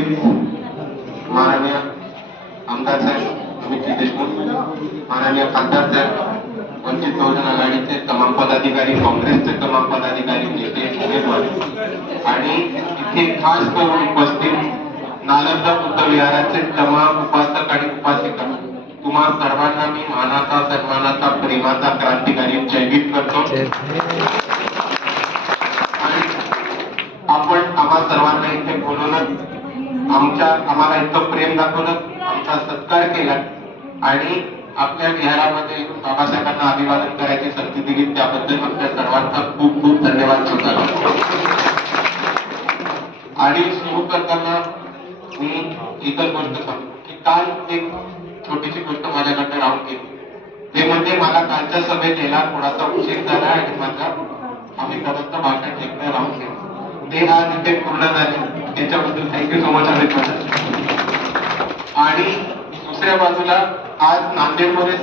उपस्थित माननीय आमदार साहेब अमित देशमुख, माननीय खासदार साहेब, वंचित बहुजन आघाडीचे तमाम पदाधिकारी, काँग्रेसचे तमाम पदाधिकारी, नेते, उमेदवार आणि इथे खास करून उपस्थित नालंदा बुद्ध विहाराचे तमाम उपासक आणि उपासिका, तुम्हा सर्वांना मी मानाचा, सन्मानाचा, प्रेमाचा क्रांतिकारी जयभीम करतो। आणि आपण आम्हा सर्वांना इथे बोलवलं, आम्हाला इतकं प्रेम दाखवलं, आमचा सत्कार केला आणि आपल्या विहारामध्ये बाबासाहेबांना अभिवादन करायची संधी दिली, त्याबद्दल आपल्या सर्वांचा खूप खूप धन्यवाद करतो। आणि सुरू करताना मी एकच गोष्ट सांगतो की काल एक छोटीशी गोष्ट माझ्याकडे राहून गेली, ते म्हणजे मला कालच्या सभेत यायला थोडासा उशीर झाला आणि माझा अमिताभचं भाषण ऐकणं राहून गेलं, ते आज इथे पूर्ण झाले, त्याच्याबद्दल थँक्यू सो मच अमित। आणि दुसऱ्या बाजूला आज नांदेडमध्ये